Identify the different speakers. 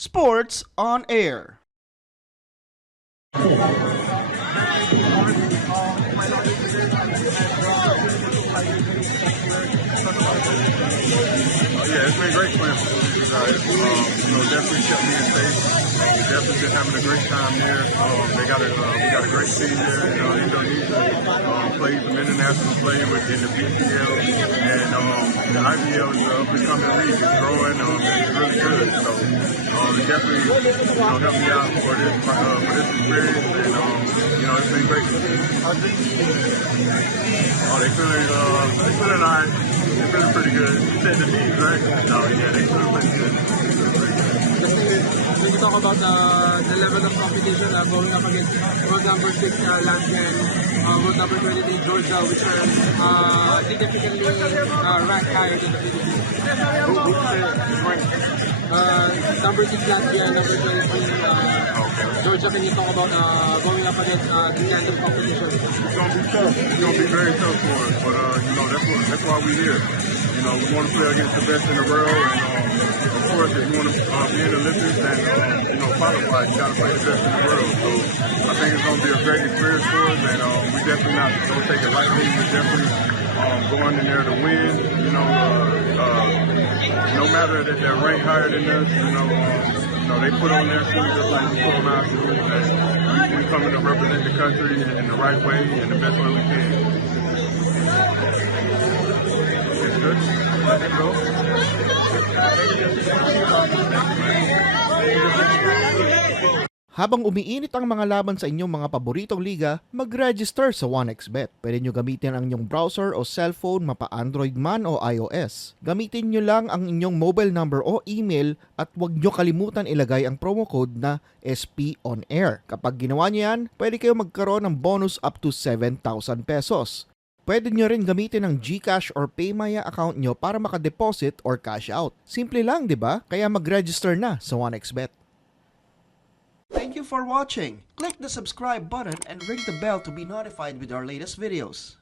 Speaker 1: Sports on Air.
Speaker 2: Uh, yeah, it's been great for guys. Um, you know, definitely kept me in. Um, definitely been having a great time there. Um, they got a uh, we got a great team there. Indonesia international play with in the BCL, and um, the IBL is uh, becoming league. It's growing. Um, it's really good. So um, it definitely you know helped me out for this uh, for this experience, and um, you know it's been great. Oh, they feeling uh, they feeling alright. They feeling pretty good. You said the knees, right? No, yeah, they. Feeling pretty good.
Speaker 3: When you talk about uh, the level of competition uh, going up against world number 6 uh, Latvian, uh, world number 23 Georgia, which are uh, significantly uh, ranked higher than the Philippines. Uh, number 6 Latvia, number 23 uh, Georgia, can you talk about uh, going up against uh, the kind of competition?
Speaker 2: It's gonna be tough. It's gonna be very tough for us. But uh, you know, that's what that's why we're here. You know, we want to play against the best in the world, and um, of course, if you want to uh, be in the Olympics and um, you know qualify, you got to play the best in the world. So I think it's gonna be a great experience for us, and um, we definitely not gonna take it lightly. We definitely um, going in there to win. You know, uh, uh, no matter that they're ranked higher than us, you know, um, you know they put on their shoes just like we put on our shoes. We, we coming to represent the country in the right way and the best way we can. Go.
Speaker 1: Habang umiinit ang mga laban sa inyong mga paboritong liga, mag-register sa 1xBet. Pwede nyo gamitin ang inyong browser o cellphone mapa Android man o iOS. Gamitin nyo lang ang inyong mobile number o email at huwag nyo kalimutan ilagay ang promo code na SP on air. Kapag ginawa nyo yan, pwede kayo magkaroon ng bonus up to 7,000 pesos. Pwede nyo rin gamitin ang GCash or PayMaya account nyo para makadeposit or cash out. Simple lang, di ba? Kaya mag-register na sa 1xBet. Thank you for watching. Click the subscribe button and ring the bell to be notified with our latest videos.